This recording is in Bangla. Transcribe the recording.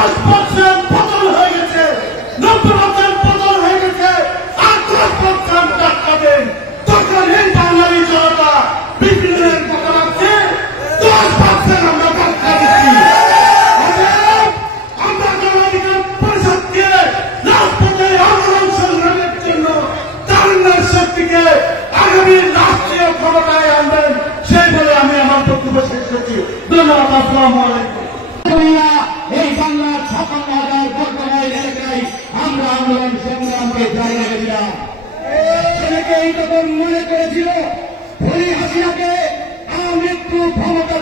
10% পতন হয়ে গেছে, 90% পতন হয়ে গেছে, আর 10% ধাক্কা দেন। তখন এই বাঙালি জনতা বিপিনের পতন আছে, 10% আমরা ধাক্কা দিচ্ছি। আমরা গণঅধিকার পরিষদকে রাজপথে আন্দোলন সংগ্রামের জন্য তারুণ্যের শক্তিকে আগামী রাষ্ট্রীয় ক্ষমতায় আনবেন, সেই বলে আমি আমার বক্তব্য শেষ করছি। ধন্যবাদ। আসসালামু আলাইকুম। এই বাংলার 56,000 বর্তমানের এলাকায় আমরা আন্দোলন সংগ্রামকে জারি রেখেছিলাম। অনেকেই তখন মনে করেছিল খনি হাসিনাকে আমৃত্যু ক্ষমতা